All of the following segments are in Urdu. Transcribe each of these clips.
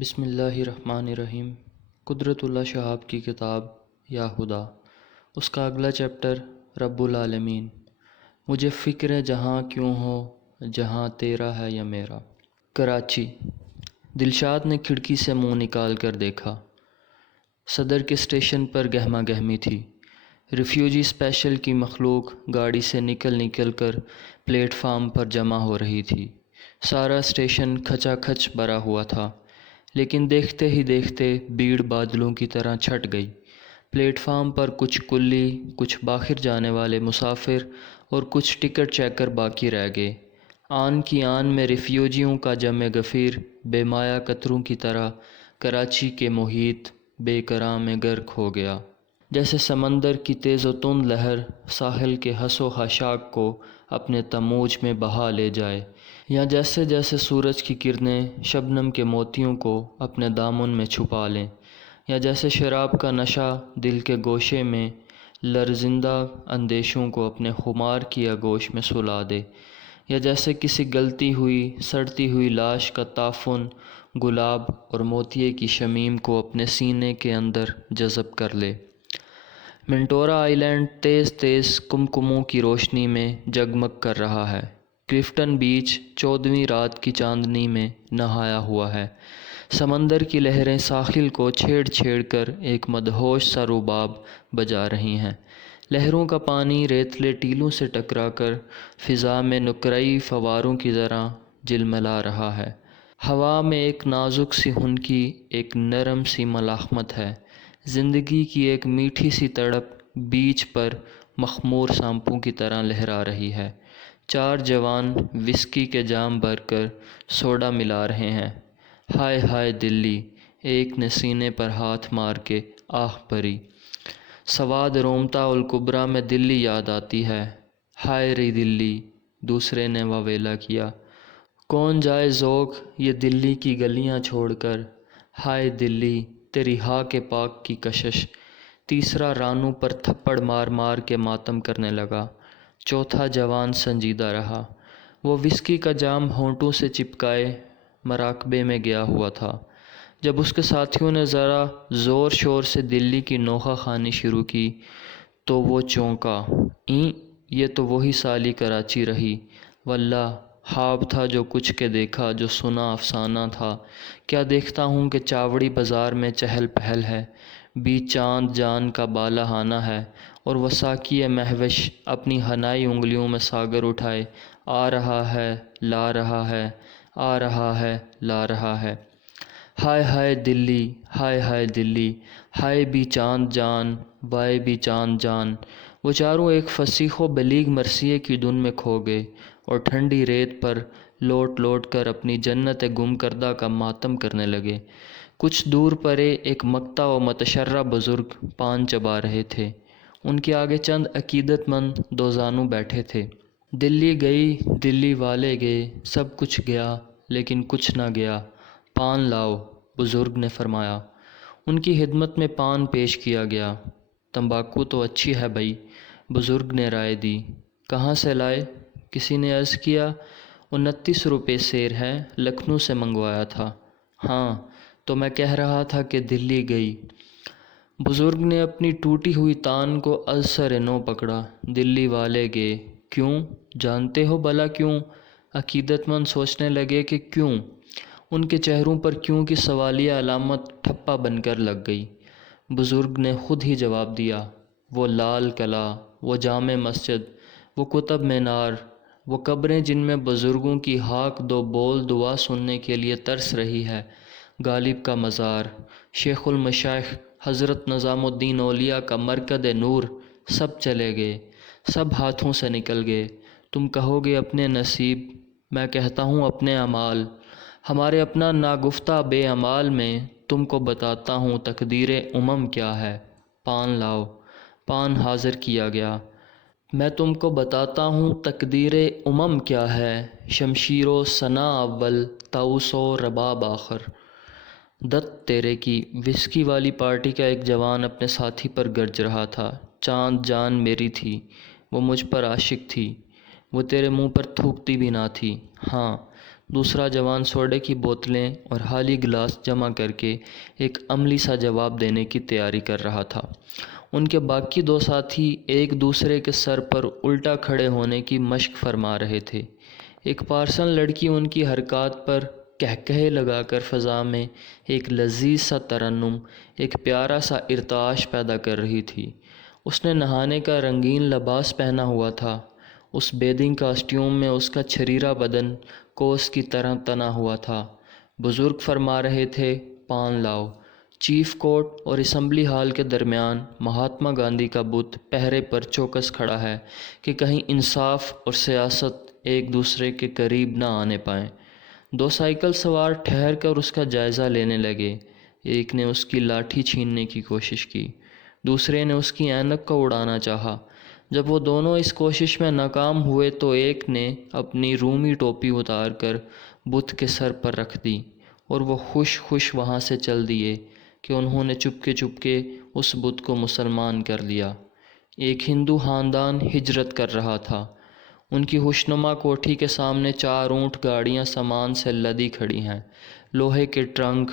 بسم اللہ الرحمن الرحیم۔ قدرت اللہ شہاب کی کتاب یا خدا، اس کا اگلا چیپٹر رب العالمین۔ مجھے فکر ہے جہاں کیوں ہو، جہاں تیرا ہے یا میرا۔ کراچی۔ دلشاد نے کھڑکی سے منہ نکال کر دیکھا۔ صدر کے اسٹیشن پر گہما گہمی تھی۔ ریفیوجی اسپیشل کی مخلوق گاڑی سے نکل کر پلیٹ فارم پر جمع ہو رہی تھی۔ سارا اسٹیشن کھچا کھچ بھرا ہوا تھا، لیکن دیکھتے ہی دیکھتے بھیڑ بادلوں کی طرح چھٹ گئی۔ پلیٹ فارم پر کچھ کلی، کچھ باہر جانے والے مسافر اور کچھ ٹکٹ چیکر باقی رہ گئے۔ آن کی آن میں ریفیوجیوں کا جمع گفیر بے مایہ قطروں کی طرح کراچی کے محیط بے قرار میں غرق ہو گیا، جیسے سمندر کی تیز و تند لہر ساحل کے حس و خاشاک کو اپنے تموج میں بہا لے جائے، یا جیسے جیسے سورج کی کرنیں شبنم کے موتیوں کو اپنے دامن میں چھپا لیں، یا جیسے شراب کا نشہ دل کے گوشے میں لرزندہ اندیشوں کو اپنے خمار کی آغوش میں سلا دے، یا جیسے کسی گلتی ہوئی سڑتی ہوئی لاش کا تعفن گلاب اور موتیے کی شمیم کو اپنے سینے کے اندر جذب کر لے۔ منٹورا آئی لینڈ تیز تیز کمکموں کی روشنی میں جگمگ کر رہا ہے۔ کلفٹن بیچ 14ویں رات کی چاندنی میں نہایا ہوا ہے۔ سمندر کی لہریں ساحل کو چھیڑ چھیڑ کر ایک مدہوش سا رباب بجا رہی ہیں۔ لہروں کا پانی ریتلے ٹیلوں سے ٹکرا کر فضا میں نقرئی فواروں کی طرح جلملا رہا ہے۔ ہوا میں ایک نازک سی ہنکی، ایک نرم سی ملاحمت ہے۔ زندگی کی ایک میٹھی سی تڑپ بیچ پر مخمور سانپوں کی طرح لہرا رہی ہے۔ چار جوان وسکی کے جام بھر کر سوڈا ملا رہے ہیں۔ ہائے ہائے دلی، ایک نے سینے پر ہاتھ مار کے آہ بھری۔ سواد رومتا الکبریٰ میں دلی یاد آتی ہے۔ ہائے رے دلی، دوسرے نے واویلا کیا۔ کون جائے ذوق یہ دلی کی گلیاں چھوڑ کر، ہائے دلی تیری ہا کے پاک کی کشش۔ تیسرا رانوں پر تھپڑ مار مار کے ماتم کرنے لگا۔ چوتھا جوان سنجیدہ رہا۔ وہ وسکی کا جام ہونٹوں سے چپکائے مراقبے میں گیا ہوا تھا۔ جب اس کے ساتھیوں نے ذرا زور شور سے دلی کی نوحہ خوانی شروع کی تو وہ چونکا۔ یہ تو وہی سالی کراچی رہی، واللہ خواب تھا جو کچھ کے دیکھا، جو سنا افسانہ تھا۔ کیا دیکھتا ہوں کہ چاوڑی بازار میں چہل پہل ہے، بیچ چاند جان کا بالہانہ ہے، اور وہ ساقی مہوش اپنی حنائی انگلیوں میں ساغر اٹھائے آ رہا ہے، لا رہا ہے، آ رہا ہے، لا رہا ہے۔ ہائے ہائے دلی، ہائے ہائے دلی، ہائے بھی چاند جان، وائے بھی چاند جان۔ وہ چاروں ایک فصیح و بلیغ مرثیے کی دھن میں کھو گئے اور ٹھنڈی ریت پر لوٹ لوٹ کر اپنی جنت گم کردہ کا ماتم کرنے لگے۔ کچھ دور پرے ایک مقطع و متشرہ بزرگ پان چبا رہے تھے۔ ان کے آگے چند عقیدت مند دوزانو بیٹھے تھے۔ دلی گئی، دلی والے گئے، سب کچھ گیا لیکن کچھ نہ گیا۔ پان لاؤ، بزرگ نے فرمایا۔ ان کی خدمت میں پان پیش کیا گیا۔ تمباکو تو اچھی ہے بھائی، بزرگ نے رائے دی۔ کہاں سے لائے؟ کسی نے عرض کیا۔ 29 روپے سیر ہے، لکھنؤ سے منگوایا تھا۔ ہاں تو میں کہہ رہا تھا کہ دلی گئی۔ بزرگ نے اپنی ٹوٹی ہوئی تان کو از سر نو پکڑا۔ دلی والے گئے، کیوں؟ جانتے ہو بھلا کیوں؟ عقیدت مند سوچنے لگے کہ کیوں؟ ان کے چہروں پر کیوں کی سوالیہ علامت ٹھپا بن کر لگ گئی۔ بزرگ نے خود ہی جواب دیا۔ وہ لال قلعہ، وہ جامع مسجد، وہ قطب مینار، وہ قبریں جن میں بزرگوں کی ہاک دو بول دعا سننے کے لیے ترس رہی ہے، غالب کا مزار، شیخ المشائخ حضرت نظام الدین اولیاء کا مرکز نور، سب چلے گئے، سب ہاتھوں سے نکل گئے۔ تم کہو گے اپنے نصیب، میں کہتا ہوں اپنے اعمال۔ ہمارے اپنا ناگفتہ بے اعمال میں تم کو بتاتا ہوں تقدیر امم کیا ہے۔ پان لاؤ۔ پان حاضر کیا گیا۔ میں تم کو بتاتا ہوں تقدیر امم کیا ہے، شمشیر و سنا اول، طاؤس و رباب آخر۔ دت تیرے کی، وسکی والی پارٹی کا ایک جوان اپنے ساتھی پر گرج رہا تھا۔ چاند جان میری تھی، وہ مجھ پر عاشق تھی، وہ تیرے منہ پر تھوکتی بھی نہ تھی۔ ہاں دوسرا جوان سوڈے کی بوتلیں اور خالی گلاس جمع کر کے ایک عملی سا جواب دینے کی تیاری کر رہا تھا۔ ان کے باقی دو ساتھی ایک دوسرے کے سر پر الٹا کھڑے ہونے کی مشق فرما رہے تھے۔ ایک پارسن لڑکی ان کی حرکات پر کہکہے لگا کر فضا میں ایک لذیذ سا ترنم، ایک پیارا سا ارتعاش پیدا کر رہی تھی۔ اس نے نہانے کا رنگین لباس پہنا ہوا تھا۔ اس بیدنگ کاسٹیوم میں اس کا چھریرا بدن کوس کی طرح تنا ہوا تھا۔ بزرگ فرما رہے تھے، پان لاؤ۔ چیف کورٹ اور اسمبلی ہال کے درمیان مہاتما گاندھی کا بت پہرے پر چوکس کھڑا ہے کہ کہیں انصاف اور سیاست ایک دوسرے کے قریب نہ آنے پائیں۔ دو سائیکل سوار ٹھہر کر اس کا جائزہ لینے لگے۔ ایک نے اس کی لاٹھی چھیننے کی کوشش کی، دوسرے نے اس کی اینک کو اڑانا چاہا۔ جب وہ دونوں اس کوشش میں ناکام ہوئے تو ایک نے اپنی رومی ٹوپی اتار کر بت کے سر پر رکھ دی اور وہ خوش وہاں سے چل دیے کہ انہوں نے چپکے اس بت کو مسلمان کر لیا۔ ایک ہندو خاندان ہجرت کر رہا تھا۔ ان کی خوشنما کوٹھی کے سامنے 4 اونٹ گاڑیاں سامان سے لدی کھڑی ہیں۔ لوہے کے ٹرنک،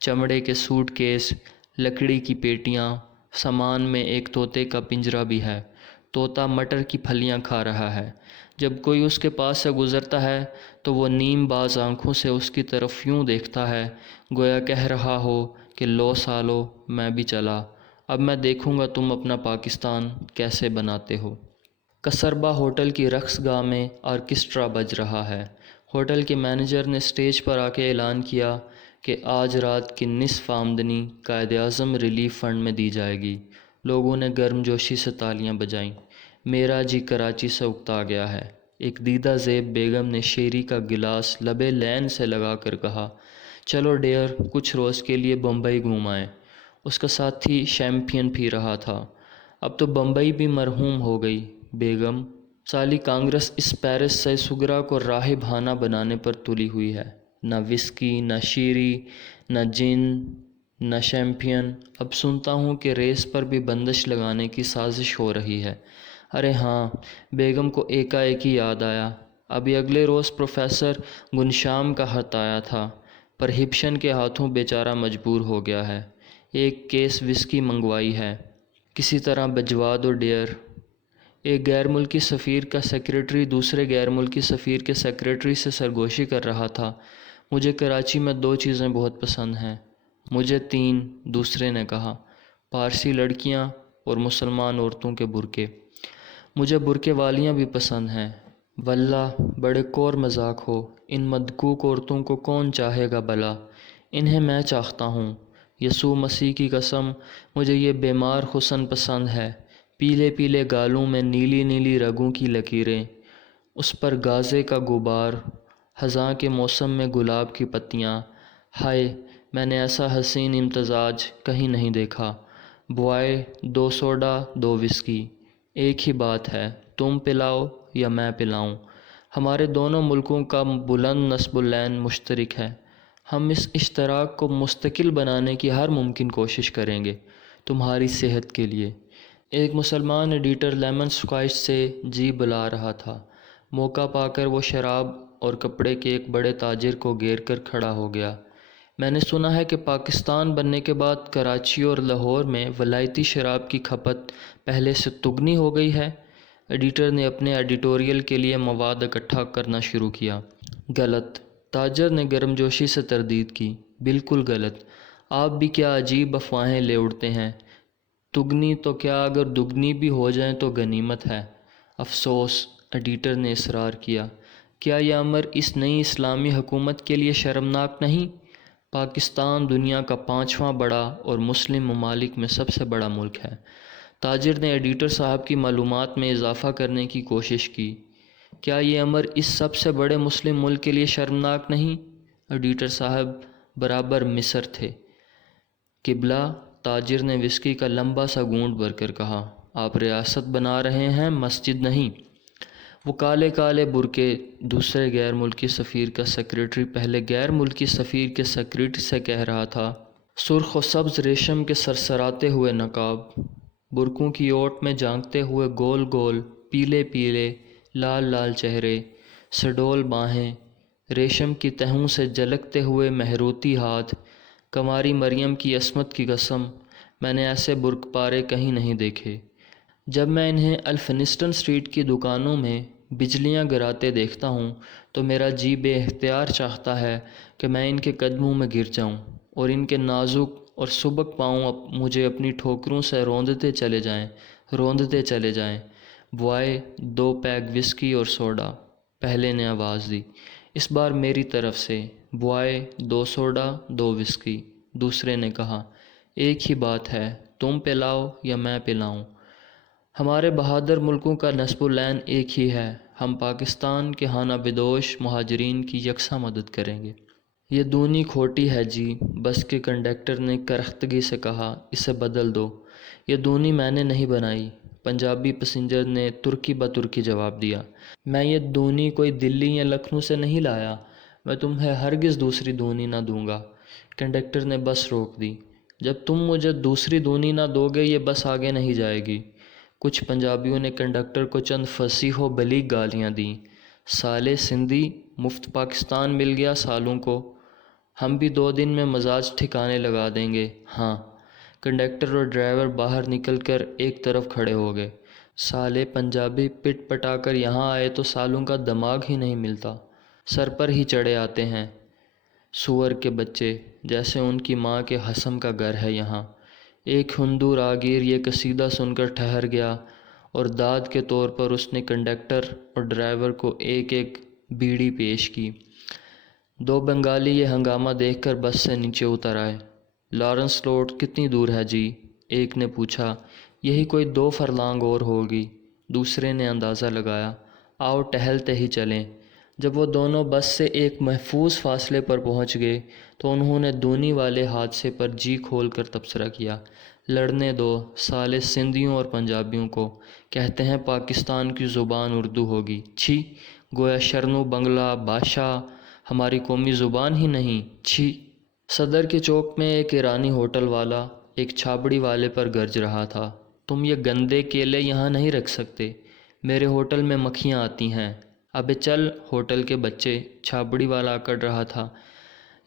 چمڑے کے سوٹ کیس، لکڑی کی پیٹیاں، سامان میں ایک طوطے کا پنجرا بھی ہے۔ طوطا مٹر کی پھلیاں کھا رہا ہے۔ جب کوئی اس کے پاس سے گزرتا ہے تو وہ نیم باز آنکھوں سے اس کی طرف یوں دیکھتا ہے گویا کہہ رہا ہو کہ لو سالو میں بھی چلا، اب میں دیکھوں گا تم اپنا پاکستان کیسے بناتے ہو۔ کسربا ہوٹل کی رقص گاہ میں آرکسٹرا بج رہا ہے۔ ہوٹل کے مینیجر نے اسٹیج پر آ کے اعلان کیا کہ آج رات کی نصف آمدنی قائد اعظم ریلیف فنڈ میں دی جائے گی۔ لوگوں نے گرم جوشی سے تالیاں بجائیں۔ میرا جی کراچی سے اکتا گیا ہے، ایک دیدہ زیب بیگم نے شیری کا گلاس لبے لین سے لگا کر کہا۔ چلو ڈیئر، کچھ روز کے لیے بمبئی گھوم آئیں۔ اس کا ساتھی شیمپین پی رہا تھا۔ اب تو بمبئی بھی مرحوم ہو گئی بیگم، سالی کانگریس اس پیرس سے سگرا کو راہب خانہ بنانے پر تلی ہوئی ہے۔ نہ وسکی، نہ شیری، نہ جن، نہ شیمپین۔ اب سنتا ہوں کہ ریس پر بھی بندش لگانے کی سازش ہو رہی ہے۔ ارے ہاں، بیگم کو ایک یاد آیا، ابھی اگلے روز پروفیسر گنشام کا خط آیا تھا، پر ہپشن کے ہاتھوں بیچارہ مجبور ہو گیا ہے۔ ایک کیس وسکی منگوائی ہے، کسی طرح بھجوا دو ڈیئر۔ ایک غیر ملکی سفیر کا سیکریٹری دوسرے غیر ملکی سفیر کے سیکریٹری سے سرگوشی کر رہا تھا۔ مجھے کراچی میں 2 چیزیں بہت پسند ہیں۔ مجھے 3، دوسرے نے کہا، پارسی لڑکیاں اور مسلمان عورتوں کے برقعے۔ مجھے برقعے والیاں بھی پسند ہیں۔ واللہ بڑے کور مذاق ہو، ان مدکوک عورتوں کو کون چاہے گا بھلا، انہیں میں چاہتا ہوں۔ یسوع مسیح کی قسم، مجھے یہ بیمار حسن پسند ہے۔ پیلے پیلے گالوں میں نیلی نیلی رگوں کی لکیریں، اس پر گازے کا غبار، خزاں کے موسم میں گلاب کی پتیاں۔ ہائے، میں نے ایسا حسین امتزاج کہیں نہیں دیکھا۔ بوائے 2 سوڈا 2 وسکی، ایک ہی بات ہے، تم پلاؤ یا میں پلاؤں۔ ہمارے دونوں ملکوں کا بلند نسب العین مشترک ہے۔ ہم اس اشتراک کو مستقل بنانے کی ہر ممکن کوشش کریں گے، تمہاری صحت کے لیے۔ ایک مسلمان ایڈیٹر لیمن سکواش سے جی بلا رہا تھا۔ موقع پا کر وہ شراب اور کپڑے کے ایک بڑے تاجر کو گھیر کر کھڑا ہو گیا۔ میں نے سنا ہے کہ پاکستان بننے کے بعد کراچی اور لاہور میں ولایتی شراب کی کھپت پہلے سے تگنی ہو گئی ہے۔ ایڈیٹر نے اپنے ایڈیٹوریل کے لیے مواد اکٹھا کرنا شروع کیا۔ غلط، تاجر نے گرم جوشی سے تردید کی۔ بالکل غلط، آپ بھی کیا عجیب افواہیں لے اڑتے ہیں۔ تگنی تو کیا، اگر دگنی بھی ہو جائیں تو غنیمت ہے۔ افسوس، ایڈیٹر نے اصرار کیا، کیا یہ امر اس نئی اسلامی حکومت کے لیے شرمناک نہیں؟ پاکستان دنیا کا 5واں بڑا اور مسلم ممالک میں سب سے بڑا ملک ہے۔ تاجر نے ایڈیٹر صاحب کی معلومات میں اضافہ کرنے کی کوشش کی۔ کیا یہ امر اس سب سے بڑے مسلم ملک کے لیے شرمناک نہیں؟ ایڈیٹر صاحب برابر مصر تھے۔ قبلہ، تاجر نے وسکی کا لمبا سا گھونٹ بھر کر کہا، آپ ریاست بنا رہے ہیں، مسجد نہیں۔ وہ کالے کالے برقعے دوسرے غیر ملکی سفیر کا سیکریٹری پہلے غیر ملکی سفیر کے سیکریٹری سے کہہ رہا تھا۔ سرخ و سبز ریشم کے سرسراتے ہوئے نقاب، برقعوں کی اوٹ میں جھانکتے ہوئے گول گول پیلے پیلے لال لال چہرے، سڈول باہیں، ریشم کی تہوں سے جھلکتے ہوئے مہروتی ہاتھ، کماری مریم کی عصمت کی قسم، میں نے ایسے برق پارے کہیں نہیں دیکھے۔ جب میں انہیں الفنسٹن اسٹریٹ کی دکانوں میں بجلیاں گراتے دیکھتا ہوں تو میرا جی بے اختیار چاہتا ہے کہ میں ان کے قدموں میں گر جاؤں اور ان کے نازک اور سبک پاؤں مجھے اپنی ٹھوکروں سے روندتے چلے جائیں۔ بوائے، 2 پیگ وسکی اور سوڈا، پہلے نے آواز دی۔ اس بار میری طرف سے، بوائے، 2 سوڈا 2 وسکی، دوسرے نے کہا۔ ایک ہی بات ہے، تم پلاؤ یا میں پلاؤں۔ ہمارے بہادر ملکوں کا نصب العین ایک ہی ہے، ہم پاکستان کے خانہ بدوش مہاجرین کی یکساں مدد کریں گے۔ یہ دونی کھوٹی ہے جی، بس کے کنڈکٹر نے کرختگی سے کہا، اسے بدل دو۔ یہ دونی میں نے نہیں بنائی، پنجابی پسنجر نے ترکی بترکی جواب دیا۔ میں یہ دونی کوئی دلی یا لکھنؤ سے نہیں لایا، میں تمہیں ہرگز دوسری دونی نہ دوں گا۔ کنڈکٹر نے بس روک دی۔ جب تم مجھے دوسری دونی نہ دو گے یہ بس آگے نہیں جائے گی۔ کچھ پنجابیوں نے کنڈکٹر کو چند فصیح و بلیغ گالیاں دیں۔ سالے سندھی، مفت پاکستان مل گیا سالوں کو، ہم بھی 2 دن میں مزاج ٹھکانے لگا دیں گے۔ ہاں۔ کنڈکٹر اور ڈرائیور باہر نکل کر ایک طرف کھڑے ہو گئے۔ سالے پنجابی پٹ پٹا کر یہاں آئے تو سالوں کا دماغ ہی نہیں ملتا، سر پر ہی چڑھے آتے ہیں۔ سور کے بچے، جیسے ان کی ماں کے حسم کا گھر ہے یہاں۔ ایک ہندو راگیر یہ قصیدہ سن کر ٹھہر گیا اور داد کے طور پر اس نے کنڈکٹر اور ڈرائیور کو ایک ایک بیڑی پیش کی۔ 2 بنگالی یہ ہنگامہ دیکھ کر بس سے نیچے اتر آئے۔ لارنس روڈ کتنی دور ہے جی؟ ایک نے پوچھا۔ یہی کوئی 2 فرلانگ اور ہوگی، دوسرے نے اندازہ لگایا۔ آؤ ٹہلتے ہی چلیں۔ جب وہ دونوں بس سے ایک محفوظ فاصلے پر پہنچ گئے تو انہوں نے دونی والے حادثے پر جی کھول کر تبصرہ کیا۔ لڑنے دو سالے سندھیوں اور پنجابیوں کو، کہتے ہیں پاکستان کی زبان اردو ہوگی، چھی، گویا شرنو بنگلہ بادشاہ ہماری قومی زبان ہی نہیں، چھی۔ صدر کے چوک میں ایک ایرانی ہوٹل والا ایک چھابڑی والے پر گرج رہا تھا، تم یہ گندے کیلے یہاں نہیں رکھ سکتے، میرے ہوٹل میں مکھیاں آتی ہیں۔ ابے چل ہوٹل کے بچے، چھابڑی والا اکڑ رہا تھا،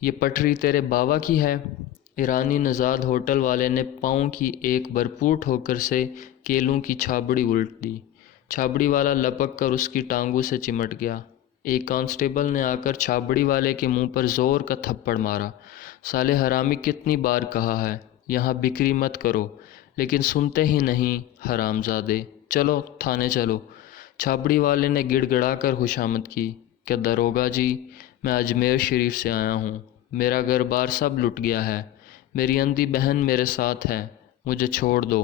یہ پٹری تیرے باوا کی ہے؟ ایرانی نژاد ہوٹل والے نے پاؤں کی ایک بھرپور ٹھوکر سے کیلوں کی چھابڑی الٹ دی۔ چھابڑی والا لپک کر اس کی ٹانگوں سے چمٹ گیا۔ ایک کانسٹیبل نے آ کر چھابڑی والے کے منہ پر زور کا تھپڑ مارا۔ سالے حرامی، کتنی بار کہا ہے یہاں بکری مت کرو، لیکن سنتے ہی نہیں حرامزادے، چلو تھانے چلو۔ چھابڑی والے نے گڑ گڑا کر خوشامد کی کہ داروغہ جی، میں اجمیر شریف سے آیا ہوں، میرا گھر بار سب لٹ گیا ہے، میری اندھی بہن میرے ساتھ ہے، مجھے چھوڑ دو،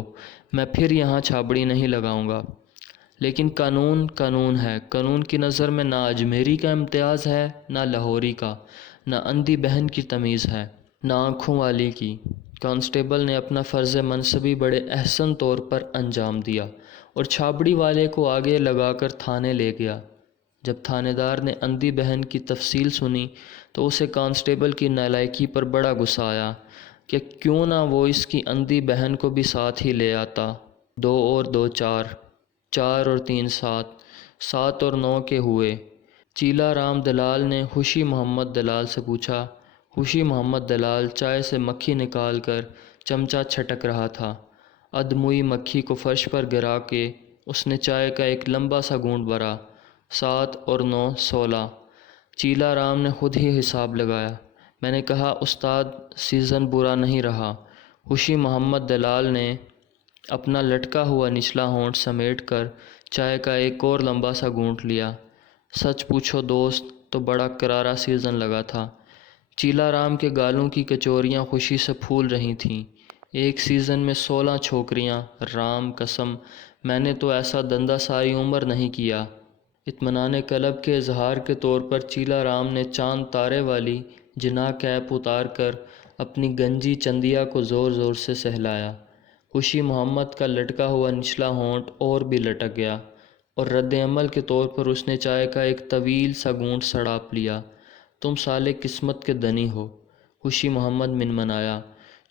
میں پھر یہاں چھابڑی نہیں لگاؤں گا۔ لیکن قانون قانون ہے، قانون کی نظر میں نہ اجمیری کا امتیاز ہے، نہ لاہوری کا، نہ اندھی بہن کی تمیز ہے، نہ آنکھوں والی کی۔ کانسٹیبل نے اپنا فرض منصبی بڑے احسن طور پر انجام دیا اور چھابڑی والے کو آگے لگا کر تھانے لے گیا۔ جب تھانے دار نے اندھی بہن کی تفصیل سنی تو اسے کانسٹیبل کی نالائکی پر بڑا غصہ آیا کہ کیوں نہ وہ اس کی اندھی بہن کو بھی ساتھ ہی لے آتا۔ 2 اور 2 4، 4 اور 3 7، 7 اور 9 کے ہوئے۔ چیلا رام دلال نے خوشی محمد دلال سے پوچھا۔ خوشی محمد دلال چائے سے مکھی نکال کر چمچہ چھٹک رہا تھا۔ ادموئی مکھی کو فرش پر گرا کے اس نے چائے کا ایک لمبا سا گھونٹ بھرا۔ 7 اور 9 16۔ چیلا رام نے خود ہی حساب لگایا۔ میں نے کہا استاد، سیزن برا نہیں رہا۔ خوشی محمد دلال نے اپنا لٹکا ہوا نچلا ہونٹ سمیٹ کر چائے کا ایک اور لمبا سا گھونٹ لیا۔ سچ پوچھو دوست تو بڑا کرارا سیزن لگا تھا۔ چیلا رام کے گالوں کی کچوریاں خوشی سے پھول رہی تھیں۔ ایک سیزن میں 16 چھوکریاں، رام قسم، میں نے تو ایسا دندہ ساری عمر نہیں کیا۔ اطمینان قلب کے اظہار کے طور پر چیلا رام نے چاند تارے والی جناح کیپ اتار کر اپنی گنجی چندیا کو زور زور سے سہلایا۔ خوشی محمد کا لٹکا ہوا نچلا ہونٹ اور بھی لٹک گیا اور رد عمل کے طور پر اس نے چائے کا ایک طویل سا گھونٹ سڑاپ لیا۔ تم سالے قسمت کے دنی ہو، خوشی محمد منمنایا۔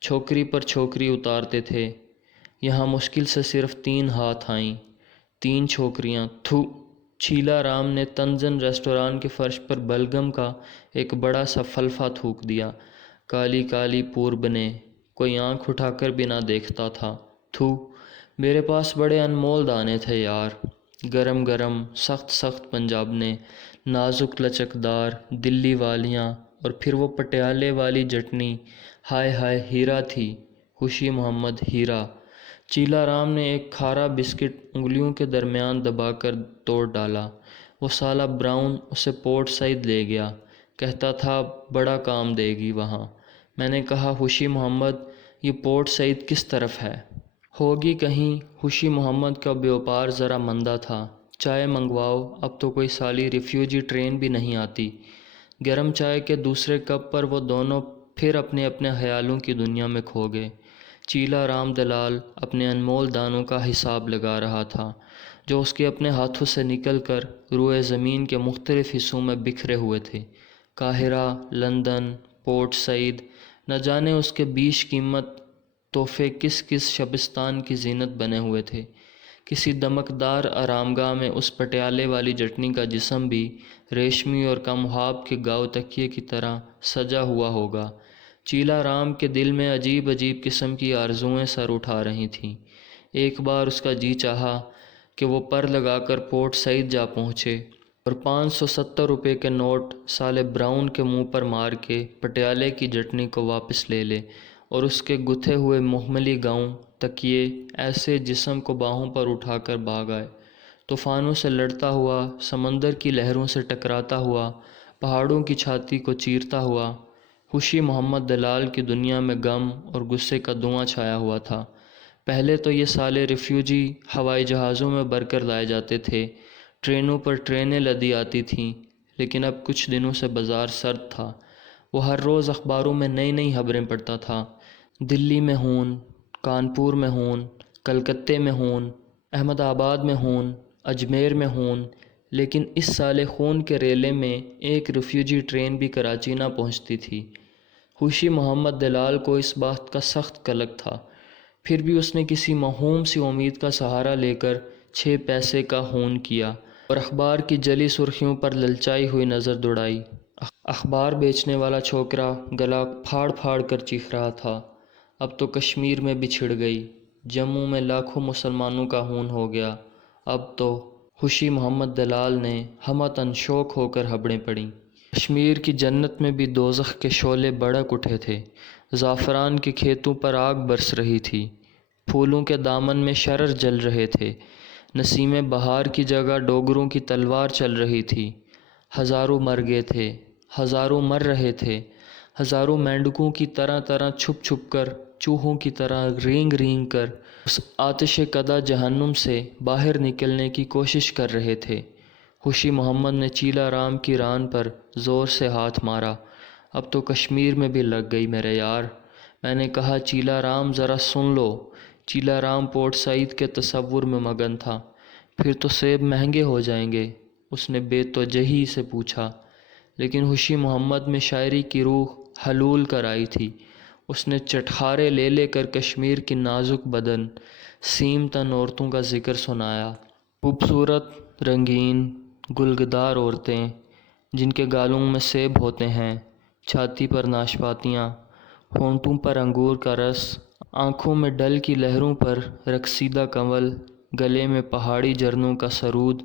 چھوکری پر چھوکری اتارتے تھے، یہاں مشکل سے صرف 3 ہاتھ آئیں، 3 چھوکریاں، تھو۔ چیلا رام نے تنزن ریسٹوران کے فرش پر بلگم کا ایک بڑا سا فلفا تھوک دیا۔ کالی کالی پوربنیں، کوئی آنکھ اٹھا کر بھی نہ دیکھتا تھا۔ تھو، میرے پاس بڑے انمول دانے تھے یار، گرم گرم سخت سخت پنجابنے، نازک لچکدار دلی والیاں، اور پھر وہ پٹیالے والی چٹنی، ہائے ہائے ہیرا تھی، خوشی محمد ہیرا۔ چیلا رام نے ایک کھارا بسکٹ انگلیوں کے درمیان دبا کر توڑ ڈالا۔ وہ سالہ براؤن اسے پورٹ سعید لے گیا، کہتا تھا بڑا کام دے گی وہاں۔ میں نے کہا خوشی محمد، یہ پورٹ سعید کس طرف ہے؟ ہوگی کہیں۔ خوشی محمد کا بیوپار ذرا مندہ تھا۔ چائے منگواؤ، اب تو کوئی سالی ریفیوجی ٹرین بھی نہیں آتی۔ گرم چائے کے دوسرے کپ پر وہ دونوں پھر اپنے اپنے خیالوں کی دنیا میں کھو گئے۔ چیلا رام دلال اپنے انمول دانوں کا حساب لگا رہا تھا، جو اس کے اپنے ہاتھوں سے نکل کر روئے زمین کے مختلف حصوں میں بکھرے ہوئے تھے۔ قاہرہ، لندن، پورٹ سعید، نہ جانے اس کے بیش قیمت تحفے کس کس شبستان کی زینت بنے ہوئے تھے۔ کسی دمکدار آرامگاہ میں اس پٹیالے والی چٹنی کا جسم بھی ریشمی اور کم خواب کے گاؤ تکیے کی طرح سجا ہوا ہوگا۔ چیلا رام کے دل میں عجیب عجیب قسم کی آرزوئیں سر اٹھا رہی تھیں۔ ایک بار اس کا جی چاہا کہ وہ پر لگا کر پورٹ سعید جا پہنچے اور 570 روپے کے نوٹ سالے براؤن کے منہ پر مار کے پٹیالے کی چٹنی کو واپس لے لے، اور اس کے گتھے ہوئے محملی گاؤں تکیے ایسے جسم کو باہوں پر اٹھا کر بھاگ آئے، طوفانوں سے لڑتا ہوا، سمندر کی لہروں سے ٹکراتا ہوا، پہاڑوں کی چھاتی کو چیرتا ہوا۔ خوشی محمد دلال کی دنیا میں غم اور غصے کا دھواں چھایا ہوا تھا۔ پہلے تو یہ سالے ریفیوجی ہوائی جہازوں میں بھر کر لائے جاتے تھے، ٹرینوں پر ٹرینیں لدی آتی تھیں، لیکن اب کچھ دنوں سے بازار سرد تھا۔ وہ ہر روز اخباروں میں نئی نئی خبریں پڑھتا تھا۔ دلی میں ہون، کانپور میں ہون، کلکتے میں ہون، احمد آباد میں ہون، اجمیر میں ہون، لیکن اس سالے خون کے ریلے میں ایک ریفیوجی ٹرین بھی کراچی نہ پہنچتی تھی۔ خوشی محمد دلال کو اس بات کا سخت قلق تھا، پھر بھی اس نے کسی موہوم سی امید کا سہارا لے کر 6 پیسے کا ہون کیا اور اخبار کی جلی سرخیوں پر للچائی ہوئی نظر دوڑائی۔ اخبار بیچنے والا چھوکرا گلا پھاڑ پھاڑ کر چیخ رہا تھا، اب تو کشمیر میں بھی چھڑ گئی، جموں میں لاکھوں مسلمانوں کا خون ہو گیا، اب تو۔ خوشی محمد دلال نے ہمتاً شوق ہو کر ہبڑیں پڑیں۔ کشمیر کی جنت میں بھی دوزخ کے شعلے بھڑک اٹھے تھے۔ زعفران کے کھیتوں پر آگ برس رہی تھی، پھولوں کے دامن میں شرر جل رہے تھے، نسیم بہار کی جگہ ڈوگروں کی تلوار چل رہی تھی۔ ہزاروں مر گئے تھے، ہزاروں مر رہے تھے، ہزاروں مینڈکوں کی طرح طرح چھپ چھپ کر، چوہوں کی طرح رینگ رینگ کر اس آتش کدہ جہنم سے باہر نکلنے کی کوشش کر رہے تھے۔ خوشی محمد نے چیلا رام کی ران پر زور سے ہاتھ مارا۔ اب تو کشمیر میں بھی لگ گئی میرے یار۔ میں نے کہا چیلا رام ذرا سن لو۔ چیلا رام پورٹ سعید کے تصور میں مگن تھا۔ پھر تو سیب مہنگے ہو جائیں گے، اس نے بے توجہی سے پوچھا۔ لیکن خوشی محمد میں شاعری کی روح حلول کر آئی تھی۔ اس نے چٹخارے لے لے کر کشمیر کی نازک بدن، سیم تن عورتوں کا ذکر سنایا۔ خوبصورت، رنگین، گلگدار عورتیں جن کے گالوں میں سیب ہوتے ہیں، چھاتی پر ناشپاتیاں، ہونٹوں پر انگور کا رس، آنکھوں میں ڈل کی لہروں پر رقصیدہ کنول، گلے میں پہاڑی جھرنوں کا سرود،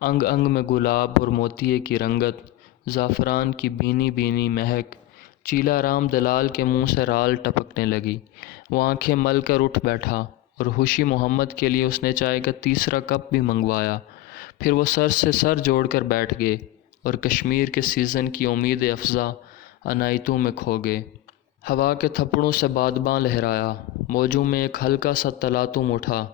انگ انگ میں گلاب اور موتیے کی رنگت، زعفران کی بھینی بھینی مہک۔ چیلا رام دلال کے منہ سے رال ٹپکنے لگی۔ وہ آنکھیں مل کر اٹھ بیٹھا اور خوشی محمد کے لیے اس نے چائے کا تیسرا کپ بھی منگوایا۔ پھر وہ سر سے سر جوڑ کر بیٹھ گئے اور کشمیر کے سیزن کی امید افزا عنایتوں میں کھو گئے۔ ہوا کے تھپڑوں سے بادباں لہرایا، موجوں میں ایک ہلکا سا تلاطم اٹھا،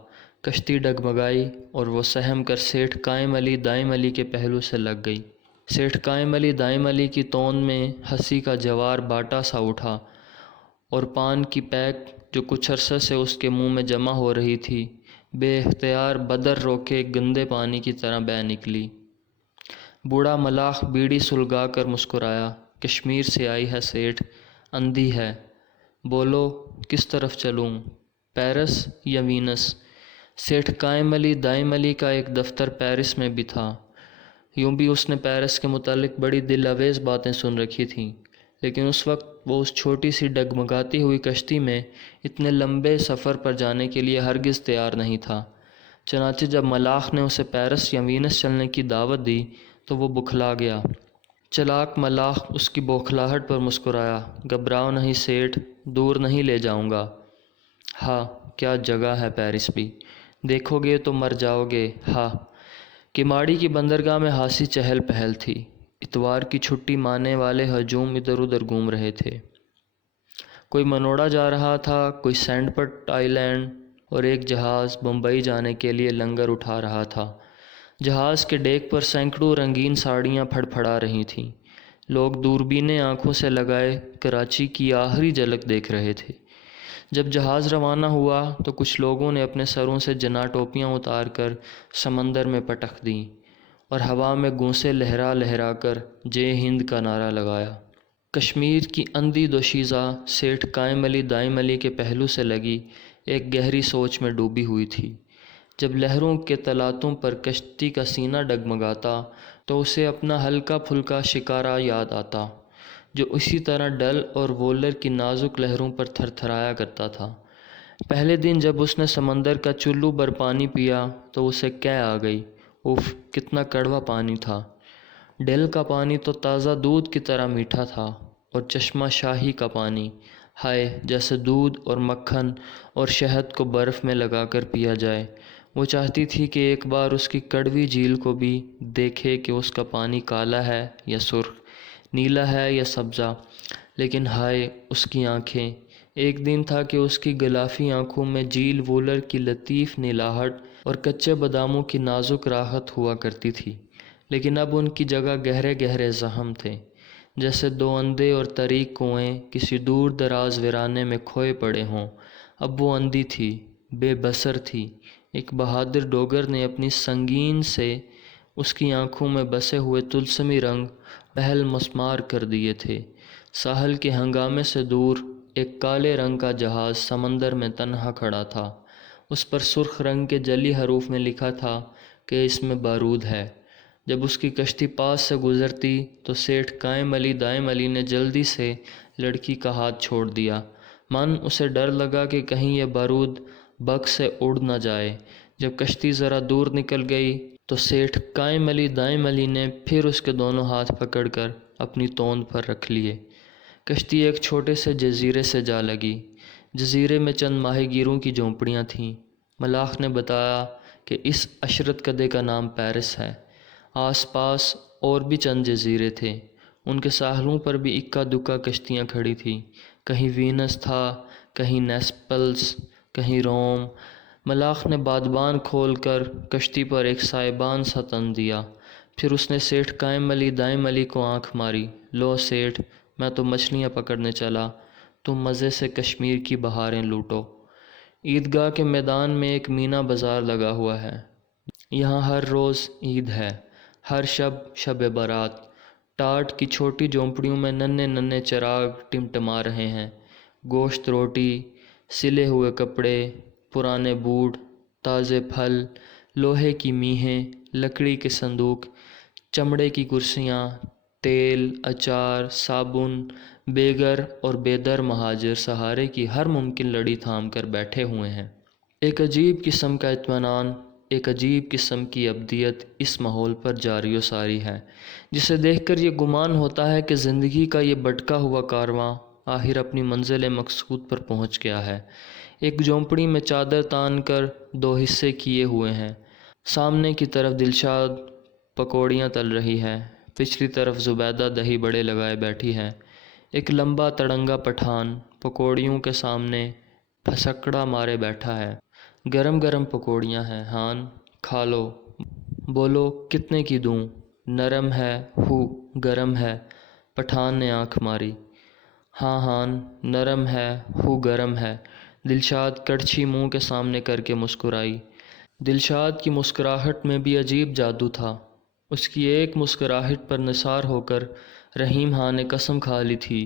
کشتی ڈگمگائی اور وہ سہم کر سیٹھ قائم علی دائم علی کے پہلو سے لگ گئی۔ سیٹھ قائم علی دائم علی کی توند میں ہنسی کا جوار باٹا سا اٹھا اور پان کی پیک جو کچھ عرصے سے اس کے منہ میں جمع ہو رہی تھی، بے اختیار بدر روکے گندے پانی کی طرح بہہ نکلی۔ بوڑھا ملاح بیڑی سلگا کر مسکرایا۔ کشمیر سے آئی ہے سیٹھ، اندھی ہے، بولو کس طرف چلوں، پیرس یا وینس؟ سیٹھ قائم علی دائم علی کا ایک دفتر پیرس میں بھی تھا، یوں بھی اس نے پیرس کے متعلق بڑی دل آویز باتیں سن رکھی تھیں، لیکن اس وقت وہ اس چھوٹی سی ڈگمگاتی ہوئی کشتی میں اتنے لمبے سفر پر جانے کے لیے ہرگز تیار نہیں تھا۔ چنانچہ جب ملاخ نے اسے پیرس یا وینس چلنے کی دعوت دی تو وہ بکھلا گیا۔ چلاک ملاخ اس کی بوکھلاہٹ پر مسکرایا۔ گھبراؤ نہیں سیٹھ، دور نہیں لے جاؤں گا۔ ہاں، کیا جگہ ہے پیرس بھی، دیکھو گے تو مر جاؤ گے۔ ہاں۔ کماڑی کی بندرگاہ میں خاصی چہل پہل تھی۔ اتوار کی چھٹی ماننے والے ہجوم ادھر ادھر گھوم رہے تھے۔ کوئی منوڑا جا رہا تھا، کوئی سینڈ پٹ آئی لینڈ، اور ایک جہاز بمبئی جانے کے لیے لنگر اٹھا رہا تھا۔ جہاز کے ڈیک پر سینکڑوں رنگین ساڑیاں پھڑ پھڑا رہی تھیں۔ لوگ دوربینیں آنکھوں سے لگائے کراچی کی آخری جھلک دیکھ رہے تھے۔ جب جہاز روانہ ہوا تو کچھ لوگوں نے اپنے سروں سے جنا ٹوپیاں اتار کر سمندر میں پٹک دیں اور ہوا میں گونسے لہرا لہرا کر جے ہند کا نعرہ لگایا۔ کشمیر کی اندھی دوشیزہ سیٹھ قائم علی دائم علی کے پہلو سے لگی ایک گہری سوچ میں ڈوبی ہوئی تھی۔ جب لہروں کے تلاطم پر کشتی کا سینہ ڈگمگاتا تو اسے اپنا ہلکا پھلکا شکارا یاد آتا، جو اسی طرح ڈل اور وولر کی نازک لہروں پر تھر تھرایا کرتا تھا۔ پہلے دن جب اس نے سمندر کا چلو بھر پانی پیا تو اسے قے آ گئی۔ اف، کتنا کڑوا پانی تھا! ڈل کا پانی تو تازہ دودھ کی طرح میٹھا تھا، اور چشمہ شاہی کا پانی، ہائے، جیسے دودھ اور مکھن اور شہد کو برف میں لگا کر پیا جائے۔ وہ چاہتی تھی کہ ایک بار اس کی کڑوی جھیل کو بھی دیکھے کہ اس کا پانی کالا ہے یا سرخ، نیلا ہے یا سبزہ، لیکن ہائے اس کی آنکھیں! ایک دن تھا کہ اس کی غلافی آنکھوں میں جھیل وولر کی لطیف نیلاہٹ اور کچے باداموں کی نازک راحت ہوا کرتی تھی، لیکن اب ان کی جگہ گہرے گہرے زخم تھے، جیسے دو اندھے اور تاریک کنویں کسی دور دراز ویرانے میں کھوئے پڑے ہوں۔ اب وہ اندھی تھی، بے بصر تھی۔ ایک بہادر ڈوگر نے اپنی سنگین سے اس کی آنکھوں میں بسے ہوئے طلسمی رنگ پہل مسمار کر دیے تھے۔ ساحل کے ہنگامے سے دور ایک کالے رنگ کا جہاز سمندر میں تنہا کھڑا تھا۔ اس پر سرخ رنگ کے جعلی حروف میں لکھا تھا کہ اس میں بارود ہے۔ جب اس کی کشتی پاس سے گزرتی تو سیٹھ قائم علی دائم علی نے جلدی سے لڑکی کا ہاتھ چھوڑ دیا۔ اسے ڈر لگا کہ کہیں یہ بارود بگ سے اڑ نہ جائے۔ جب کشتی ذرا دور نکل گئی تو سیٹھ قائم علی دائم علی نے پھر اس کے دونوں ہاتھ پکڑ کر اپنی توند پر رکھ لیے۔ کشتی ایک چھوٹے سے جزیرے سے جا لگی۔ جزیرے میں چند ماہی گیروں کی جھونپڑیاں تھیں۔ ملاخ نے بتایا کہ اس عشرت کدے کا نام پیرس ہے۔ آس پاس اور بھی چند جزیرے تھے، ان کے ساحلوں پر بھی اکا دکا کشتیاں کھڑی تھیں۔ کہیں وینس تھا، کہیں نیسپلس، کہیں روم۔ ملاخ نے بادبان کھول کر کشتی پر ایک سائبان سا تن دیا، پھر اس نے سیٹھ قائم علی دائم علی کو آنکھ ماری۔ لو سیٹھ، میں تو مچھلیاں پکڑنے چلا، تم مزے سے کشمیر کی بہاریں لوٹو۔ عیدگاہ کے میدان میں ایک مینا بازار لگا ہوا ہے، یہاں ہر روز عید ہے، ہر شب شب برات۔ ٹاٹ کی چھوٹی جھونپڑیوں میں ننھے ننھے چراغ ٹمٹما رہے ہیں۔ گوشت، روٹی، سلے ہوئے کپڑے، پرانے بوٹ، تازے پھل، لوہے کی میخیں، لکڑی کے صندوق، چمڑے کی کرسیاں، تیل، اچار، صابن، بے گھر اور بے در مہاجر سہارے کی ہر ممکن لڑی تھام کر بیٹھے ہوئے ہیں۔ ایک عجیب قسم کا اطمینان، ایک عجیب قسم کی ابدیت اس ماحول پر جاری و ساری ہے، جسے دیکھ کر یہ گمان ہوتا ہے کہ زندگی کا یہ بھٹکا ہوا کارواں آخر اپنی منزل مقصود پر پہنچ گیا ہے۔ ایک جھونپڑی میں چادر تان کر دو حصے کیے ہوئے ہیں۔ سامنے کی طرف دلشاد پکوڑیاں تل رہی ہے، پچھلی طرف زبیدہ دہی بڑے لگائے بیٹھی ہے۔ ایک لمبا تڑنگا پٹھان پکوڑیوں کے سامنے پھسکڑا مارے بیٹھا ہے۔ گرم گرم پکوڑیاں ہیں، ہان، کھا لو، بولو کتنے کی دوں؟ نرم ہے ہو، گرم ہے؟ پٹھان نے آنکھ ماری۔ ہاں ہان، نرم ہے ہو، گرم ہے، دلشاد کڑچھی منہ کے سامنے کر کے مسکرائی۔ دلشاد کی مسکراہٹ میں بھی عجیب جادو تھا۔ اس کی ایک مسکراہٹ پر نثار ہو کر رحیم ہاں نے قسم کھا لی تھی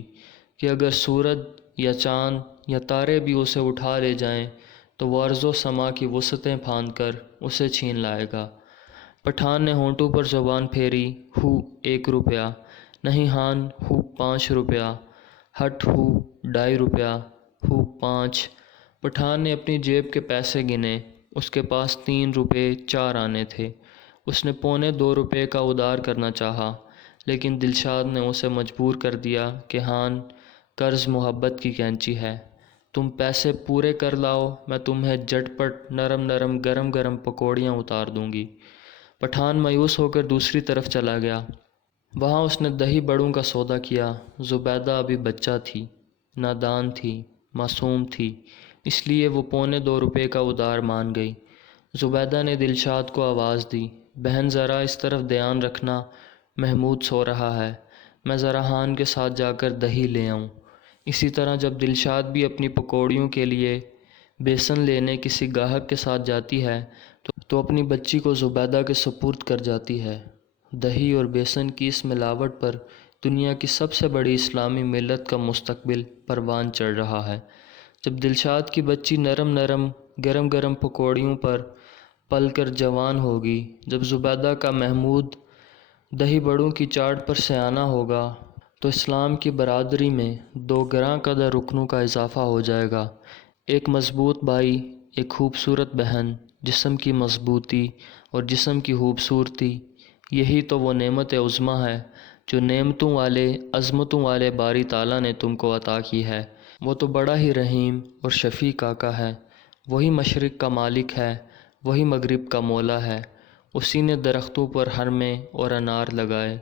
کہ اگر سورج یا چاند یا تارے بھی اسے اٹھا لے جائیں تو وہ ارض و سما کی وسعتیں پھاند کر اسے چھین لائے گا۔ پٹھان نے ہونٹوں پر زبان پھیری، ہو 1 روپیہ، نہیں ہان، ہو 5 روپیہ، ہٹ ہو 2.5 روپیہ، ہو 5۔ پٹھان نے اپنی جیب کے پیسے گنے، اس کے پاس 3 روپے 4 آنے تھے۔ اس نے 2.25 روپے کا ادار کرنا چاہا، لیکن دلشاد نے اسے مجبور کر دیا کہ ہان، قرض محبت کی کینچی ہے، تم پیسے پورے کر لاؤ، میں تمہیں جھٹ پٹ نرم نرم گرم گرم پکوڑیاں اتار دوں گی۔ پٹھان مایوس ہو کر دوسری طرف چلا گیا۔ وہاں اس نے دہی بڑوں کا سودا کیا۔ زبیدہ ابھی بچہ تھی، نادان تھی، معصوم تھی، اس لیے وہ 2.25 روپے کا ادار مان گئی۔ زبیدہ نے دلشاد کو آواز دی، بہن ذرا اس طرف دھیان رکھنا، محمود سو رہا ہے، میں ذرا ہان کے ساتھ جا کر دہی لے آؤں۔ اسی طرح جب دلشاد بھی اپنی پکوڑیوں کے لیے بیسن لینے کسی گاہک کے ساتھ جاتی ہے تو اپنی بچی کو زبیدہ کے سپرد کر جاتی ہے۔ دہی اور بیسن کی اس ملاوٹ پر دنیا کی سب سے بڑی اسلامی ملت کا مستقبل پروان چڑھ رہا ہے۔ جب دلشاد کی بچی نرم نرم گرم گرم پکوڑیوں پر پل کر جوان ہوگی، جب زبیدہ کا محمود دہی بڑوں کی چاٹ پر سیانہ ہوگا، تو اسلام کی برادری میں 2 گراں قدر رکنوں کا اضافہ ہو جائے گا، ایک مضبوط بھائی، ایک خوبصورت بہن، جسم کی مضبوطی اور جسم کی خوبصورتی، یہی تو وہ نعمت عظمیٰ ہے جو نعمتوں والے عظمتوں والے باری تعالیٰ نے تم کو عطا کی ہے۔ وہ تو بڑا ہی رحیم اور شفیق آقا ہے، وہی مشرق کا مالک ہے، وہی مغرب کا مولا ہے، اسی نے درختوں پر حرمے اور انار لگائے،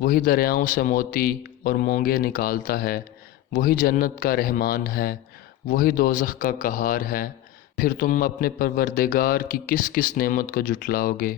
وہی دریاؤں سے موتی اور مونگے نکالتا ہے، وہی جنت کا رحمان ہے، وہی دوزخ کا قہار ہے۔ پھر تم اپنے پروردگار کی کس کس نعمت کو جھٹلاؤ گے؟